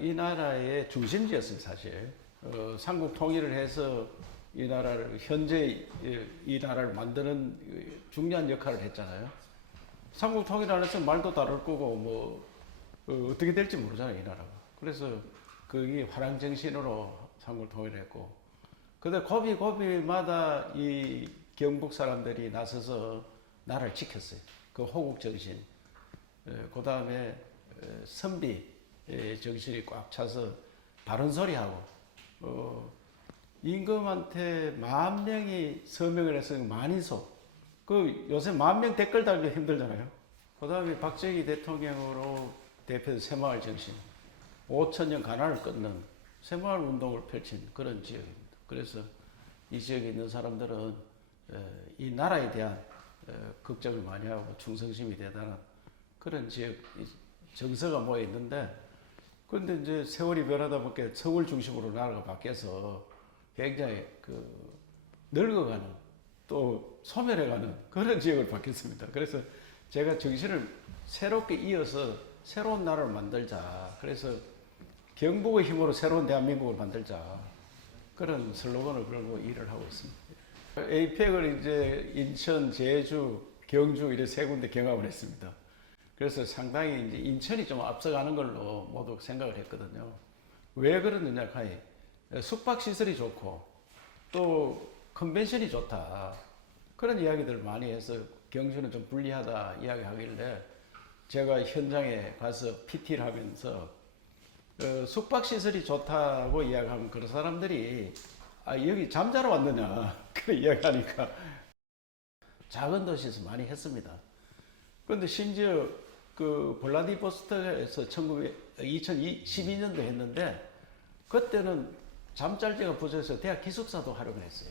이 나라의 중심지였습니다, 사실. 삼국 통일을 해서 이 나라를, 현재 이 나라를 만드는 중요한 역할을 했잖아요. 삼국 통일 안 했으면 말도 다를 거고, 어떻게 될지 모르잖아요, 이 나라가. 그래서 그게 화랑정신으로 삼국 통일을 했고, 근데 고비고비마다 이 경북 사람들이 나서서 나라를 지켰어요. 그 호국정신. 그 다음에 선비 정신이 꽉 차서 바른 소리하고, 임금한테 10,000명이 서명을 해서 만인소. 요새 10,000명 댓글 달기 힘들잖아요. 그 다음에 박정희 대통령으로 대표된 새마을 정신. 5,000년 가난을 끊는 새마을 운동을 펼친 그런 지역입니다. 그래서 이 지역에 있는 사람들은 이 나라에 대한 걱정을 많이 하고 충성심이 대단한 그런 지역 정서가 모여 있는데, 그런데 이제 세월이 변하다 보니까 서울 중심으로 나라가 바뀌어서 굉장히 늙어가는 또 소멸해가는 그런 지역을 바뀌었습니다. 그래서 제가 정신을 새롭게 이어서 새로운 나라를 만들자. 그래서 경북의 힘으로 새로운 대한민국을 만들자. 그런 슬로건을 걸고 일을 하고 있습니다. 에이펙을 이제 인천, 제주, 경주 이런 세 군데 경험을 했습니다. 그래서 상당히 이제 인천이 좀 앞서가는 걸로 모두 생각을 했거든요. 왜 그러느냐 하니 숙박시설이 좋고 또 컨벤션이 좋다. 그런 이야기들을 많이 해서 경주는 좀 불리하다 이야기하길래 제가 현장에 가서 PT를 하면서 숙박시설이 좋다고 이야기하면 그런 사람들이 여기 잠자러 왔느냐 그런 이야기하니까 작은 도시에서 많이 했습니다. 그런데 심지어 블라디보스토크에서 2012년도 했는데 그때는 잠잘제가 부족해서 대학 기숙사도 활용을 했어요.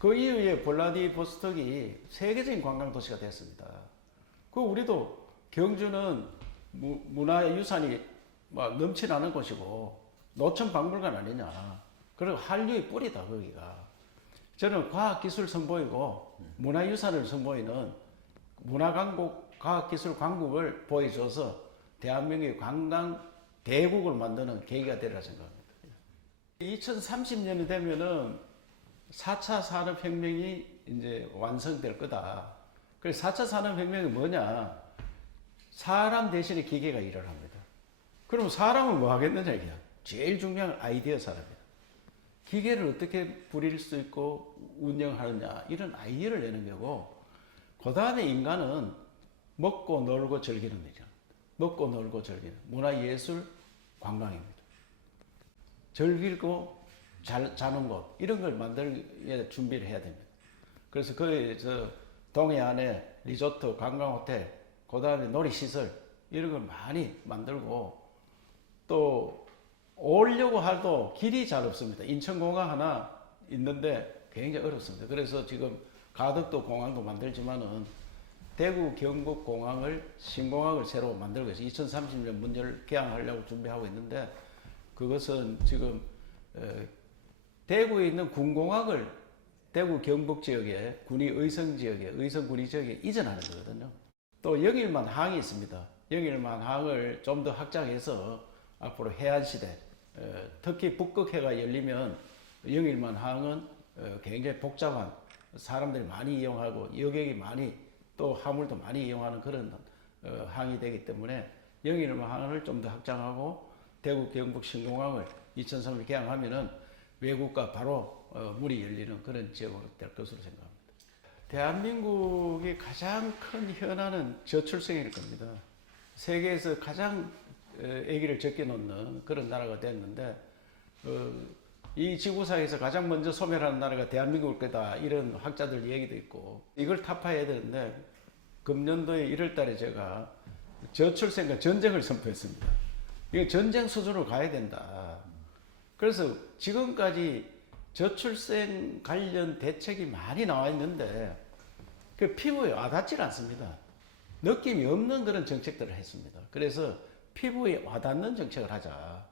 그 이후에 블라디보스톡이 세계적인 관광도시가 됐습니다. 우리도 경주는 문화유산이 막 넘쳐나는 곳이고 노천 박물관 아니냐. 그리고 한류의 뿌리다 거기가. 저는 과학기술 선보이고 문화유산을 선보이는 문화강국 과학기술 강국을 보여줘서 대한민국의 관광 대국을 만드는 계기가 되리라 생각합니다. 2030년이 되면은 4차 산업혁명이 이제 완성될 거다. 그래서 4차 산업혁명이 뭐냐? 사람 대신에 기계가 일을 합니다. 그럼 사람은 뭐 하겠느냐 이게. 제일 중요한 아이디어 사람이야. 기계를 어떻게 부릴 수 있고 운영하느냐 이런 아이디어를 내는 거고, 그 다음에 인간은 먹고 놀고 즐기는 일이야. 먹고 놀고 즐기는 문화예술 관광입니다. 즐기고 자는 곳 이런 걸 만들 준비를 해야 됩니다. 그래서 동해안에 리조트, 관광호텔, 그 다음에 놀이시설 이런 걸 많이 만들고, 또 오려고 해도 길이 잘 없습니다. 인천공항 하나 있는데 굉장히 어렵습니다. 그래서 지금 가덕도 공항도 만들지만은 대구 경북공항을 신공항을 새로 만들고 있어요. 2030년 문 개항하려고 준비하고 있는데, 그것은 지금 대구에 있는 군공항을 대구 경북 지역에 의성 군위 지역에 이전하는 거거든요. 또 영일만 항이 있습니다. 영일만 항을 좀 더 확장해서 앞으로 해안시대, 특히 북극해가 열리면 영일만 항은 굉장히 복잡한 사람들이 많이 이용하고 여객이 많이 또 화물도 많이 이용하는 그런 항이 되기 때문에 영일만 항을 좀 더 확장하고 대구 경북 신공항을 2030년 개항하면은 외국과 바로 물이 열리는 그런 지역으로 될 것으로 생각합니다. 대한민국의 가장 큰 현안은 저출생일 겁니다. 세계에서 가장 아기를 적게 놓는 그런 나라가 됐는데, 이 지구상에서 가장 먼저 소멸하는 나라가 대한민국일 거다 이런 학자들 얘기도 있고, 이걸 타파해야 되는데 금년도에 1월 달에 제가 저출생과 전쟁을 선포했습니다. 이거 전쟁 수준으로 가야 된다. 그래서 지금까지 저출생 관련 대책이 많이 나와 있는데 그 피부에 와닿질 않습니다. 느낌이 없는 그런 정책들을 했습니다. 그래서 피부에 와닿는 정책을 하자.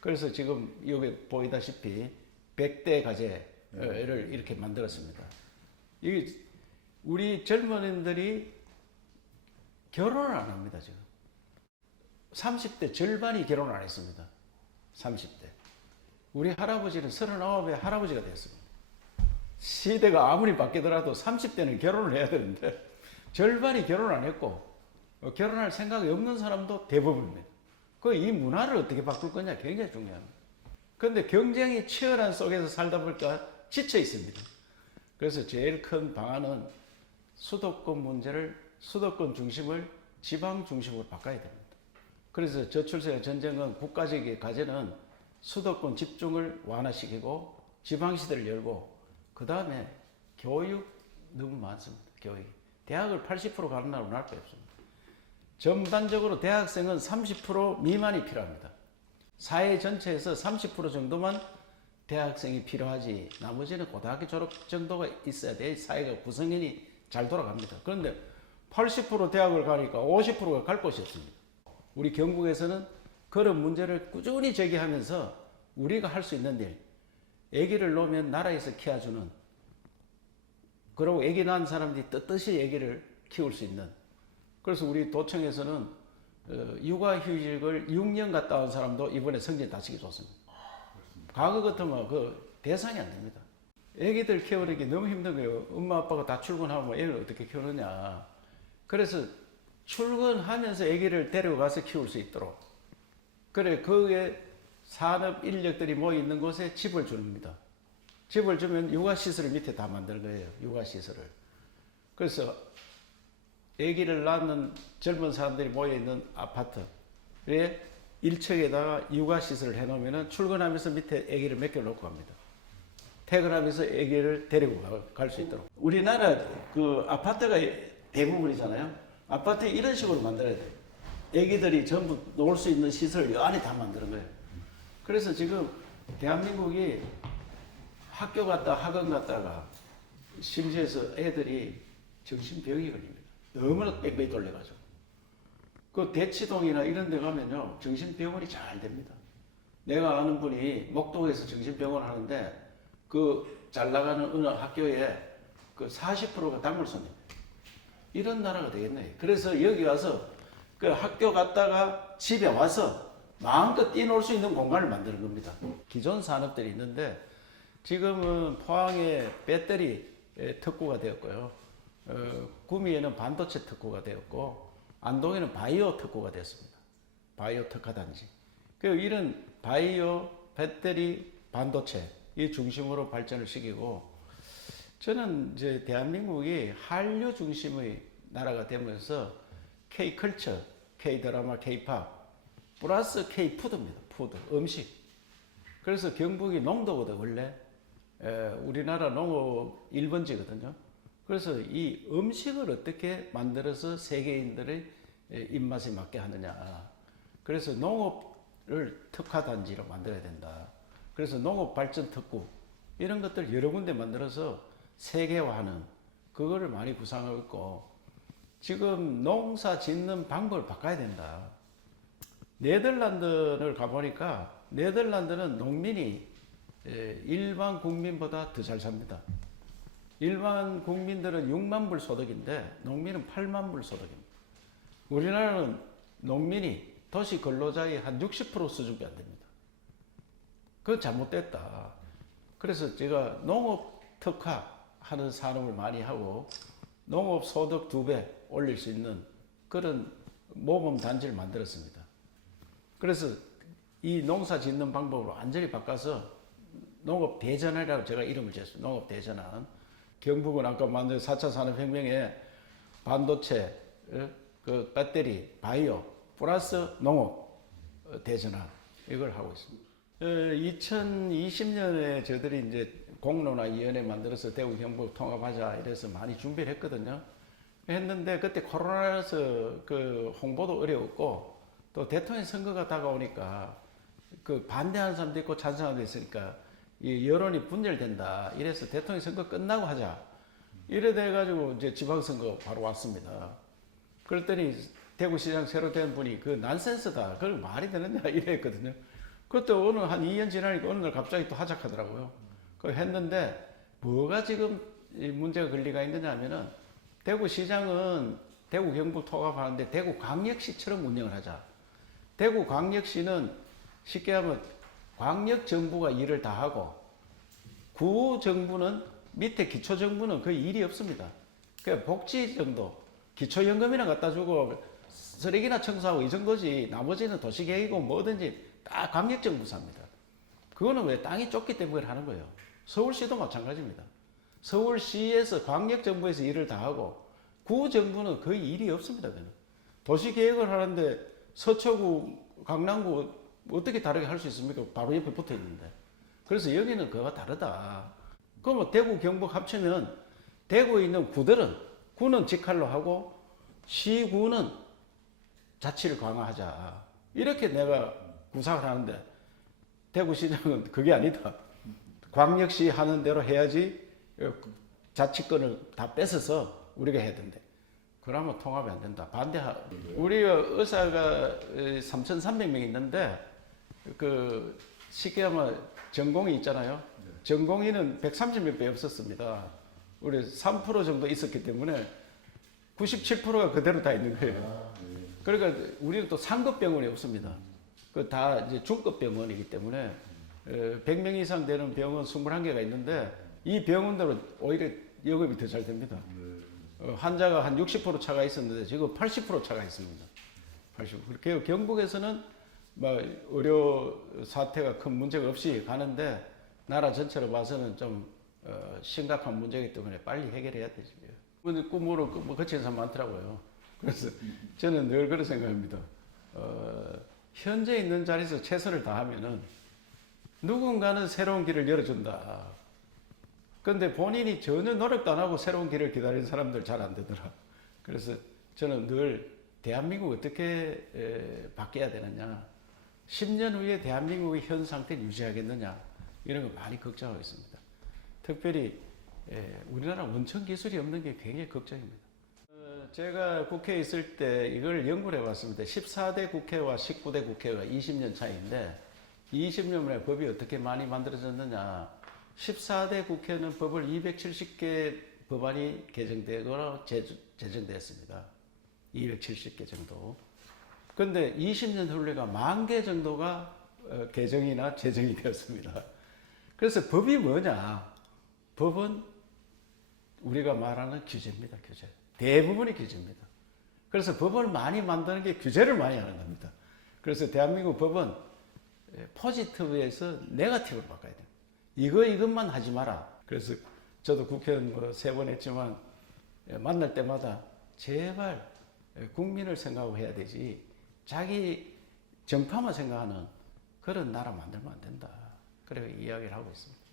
그래서 지금 여기 보이다시피 100대 가제를 이렇게 만들었습니다. 이게 우리 젊은이들이 결혼을 안 합니다, 지금. 30대 절반이 결혼을 안 했습니다. 30대. 우리 할아버지는 39에 할아버지가 됐습니다. 시대가 아무리 바뀌더라도 30대는 결혼을 해야 되는데 절반이 결혼 안 했고 결혼할 생각이 없는 사람도 대부분입니다. 이 문화를 어떻게 바꿀 거냐 굉장히 중요합니다. 그런데 경쟁이 치열한 속에서 살다 보니까 지쳐 있습니다. 그래서 제일 큰 방안은 수도권 문제를 수도권 중심을 지방 중심으로 바꿔야 됩니다. 그래서 저출생 전쟁은 국가적인 과제는 수도권 집중을 완화시키고 지방시대를 열고 그 다음에 교육 너무 많습니다. 교육. 대학을 80% 가는 나라는 나라밖에 없습니다. 전반적으로 대학생은 30% 미만이 필요합니다. 사회 전체에서 30% 정도만 대학생이 필요하지 나머지는 고등학교 졸업 정도가 있어야 돼 사회가 구성원이 잘 돌아갑니다. 그런데 80% 대학을 가니까 50%가 갈 곳이 없습니다. 우리 경북에서는 그런 문제를 꾸준히 제기하면서 우리가 할 수 있는 일, 아기를 놓으면 나라에서 키워주는, 그리고 아기 낳은 사람들이 떳떳이 아기를 키울 수 있는. 그래서 우리 도청에서는 육아휴직을 6년 갔다 온 사람도 이번에 승진 다치기 좋습니다. 과거 같으면 그 대상이 안 됩니다. 아기들 키우는 너무 힘든 거예요. 엄마 아빠가 다 출근하면 애를 어떻게 키우느냐. 그래서 출근하면서 아기를 데려가서 키울 수 있도록. 그래, 거기에 산업 인력들이 모여 있는 곳에 집을 줍니다. 집을 주면 육아시설을 밑에 다 만들 거예요. 육아시설을. 그래서 아기를 낳는 젊은 사람들이 모여 있는 아파트에 1층에다가 육아시설을 해놓으면 출근하면서 밑에 아기를 맡겨놓고 갑니다. 퇴근하면서 아기를 데리고 갈 수 있도록. 우리나라 그 아파트가 대부분이잖아요. 아파트 이런 식으로 만들어야 돼요. 아기들이 전부 놀 수 있는 시설을 이 안에 다 만드는 거예요. 그래서 지금 대한민국이 학교 갔다 학원 갔다가 심지어서 애들이 정신병이 걸립니다. 너무나 빽빽이 돌려가지고. 그 대치동이나 이런 데 가면요, 정신병원이 잘 됩니다. 내가 아는 분이 목동에서 정신병원 하는데 그 잘 나가는 어느 학교에 그 40%가 단골 손님. 이런 나라가 되겠네. 그래서 여기 와서 그 학교 갔다가 집에 와서 마음껏 뛰놀 수 있는 공간을 만드는 겁니다. 기존 산업들이 있는데 지금은 포항에 배터리 특구가 되었고요. 구미에는 반도체 특구가 되었고 안동에는 바이오 특구가 됐습니다. 바이오 특화단지. 그리고 이런 바이오, 배터리, 반도체 이 중심으로 발전을 시키고 저는 이제 대한민국이 한류 중심의 나라가 되면서 K컬처, K드라마, K팝 플러스 K푸드입니다. 푸드, 음식. 그래서 경북이 농도거든 원래. 우리나라 농업 1번지거든요. 그래서 이 음식을 어떻게 만들어서 세계인들의 입맛에 맞게 하느냐. 그래서 농업을 특화단지로 만들어야 된다. 그래서 농업발전 특구 이런 것들 여러 군데 만들어서 세계화하는 그거를 많이 구상하고 있고 지금 농사 짓는 방법을 바꿔야 된다. 네덜란드를 가보니까 네덜란드는 농민이 일반 국민보다 더 잘 삽니다. 일반 국민들은 6만 불 소득인데 농민은 8만 불 소득입니다. 우리나라는 농민이 도시 근로자의 한 60% 수준밖에 안 됩니다. 그건 잘못됐다. 그래서 제가 농업 특화하는 산업을 많이 하고 농업 소득 2배 올릴 수 있는 그런 모범 단지를 만들었습니다. 그래서 이 농사 짓는 방법으로 완전히 바꿔서 농업 대전환이라고 제가 이름을 지었습니다. 농업 대전환. 경북은 아까 만든 4차 산업혁명에 반도체, 그 배터리, 바이오, 플러스 농업 대전환 이걸 하고 있습니다. 2020년에 저희들이 이제 공론화 위원회 만들어서 대구 경북 통합하자 이래서 많이 준비를 했거든요. 했는데 그때 코로나라서 그 홍보도 어려웠고 또 대통령 선거가 다가오니까 그 반대하는 사람도 있고 찬성하는 사람도 있으니까 이 여론이 분열된다. 이래서 대통령 선거 끝나고 하자. 이래 돼가지고 이제 지방선거 바로 왔습니다. 그랬더니 대구시장 새로 된 분이 그 난센스다. 그걸 말이 되느냐 이랬거든요. 그때 어느 한 2년 지나니까 어느 날 갑자기 또 하자하더라고요. 그걸 했는데 뭐가 지금 문제가 걸리가 있느냐 하면은 대구시장은 대구 경북 통합하는데 대구 광역시처럼 운영을 하자. 대구광역시는 쉽게 하면 광역정부가 일을 다 하고 구정부는 밑에 기초정부는 거의 일이 없습니다. 그러니까 복지 정도, 기초연금이나 갖다 주고 쓰레기나 청소하고 이 정도지 나머지는 도시계획이고 뭐든지 다 광역정부 삽니다. 그거는 왜 땅이 좁기 때문에 하는 거예요. 서울시도 마찬가지입니다. 서울시에서 광역정부에서 일을 다 하고 구정부는 거의 일이 없습니다. 그는. 도시계획을 하는데 서초구, 강남구 어떻게 다르게 할 수 있습니까? 바로 옆에 붙어 있는데. 그래서 여기는 그거와 다르다. 그러면 대구, 경북 합치면 대구에 있는 구들은 구는 직할로 하고 시구는 자치를 강화하자. 이렇게 내가 구상을 하는데 대구시장은 그게 아니다. 광역시 하는 대로 해야지 자치권을 다 뺏어서 우리가 해야 된대. 그러면 통합이 안 된다. 우리가 의사가 3,300명 있는데 그 쉽게 하면 전공의 있잖아요. 전공의는 130몇 배 없었습니다. 우리 3% 정도 있었기 때문에 97%가 그대로 다 있는 거예요. 그러니까 우리는 또 상급 병원이 없습니다. 그 다 이제 중급 병원이기 때문에 100명 이상 되는 병원 21개가 있는데 이 병원들은 오히려 영업이 더 잘 됩니다. 환자가 한 60% 차가 있었는데 지금 80% 차가 있습니다. 80%. 그렇게 경북에서는 뭐 의료 사태가 큰 문제가 없이 가는데 나라 전체로 봐서는 좀 심각한 문제이기 때문에 빨리 해결해야 되죠. 꿈으로 뭐 거치는 사람 많더라고요. 그래서 저는 늘 그런 생각합니다. 현재 있는 자리에서 최선을 다하면은 누군가는 새로운 길을 열어준다. 근데 본인이 전혀 노력도 안 하고 새로운 길을 기다리는 사람들 잘 안 되더라. 그래서 저는 늘 대한민국 어떻게 바뀌어야 되느냐. 10년 후에 대한민국의 현 상태를 유지하겠느냐. 이런 거 많이 걱정하고 있습니다. 특별히 우리나라 원천 기술이 없는 게 굉장히 걱정입니다. 제가 국회에 있을 때 이걸 연구를 해봤습니다. 14대 국회와 19대 국회가 20년 차이인데 20년 만에 법이 어떻게 많이 만들어졌느냐. 14대 국회는 법을 270개 법안이 개정되거나 제정됐습니다. 270개 정도. 근데 20년 후에가 10,000개 정도가 개정이나 제정이 되었습니다. 그래서 법이 뭐냐? 법은 우리가 말하는 규제입니다. 규제. 대부분이 규제입니다. 그래서 법을 많이 만드는 게 규제를 많이 하는 겁니다. 그래서 대한민국 법은 포지티브에서 네거티브로 바꿔야 돼요. 이것만 하지 마라. 그래서 저도 국회의원 뭐 3번 했지만 만날 때마다 제발 국민을 생각하고 해야 되지 자기 정파만 생각하는 그런 나라 만들면 안 된다. 그래 이야기를 하고 있습니다.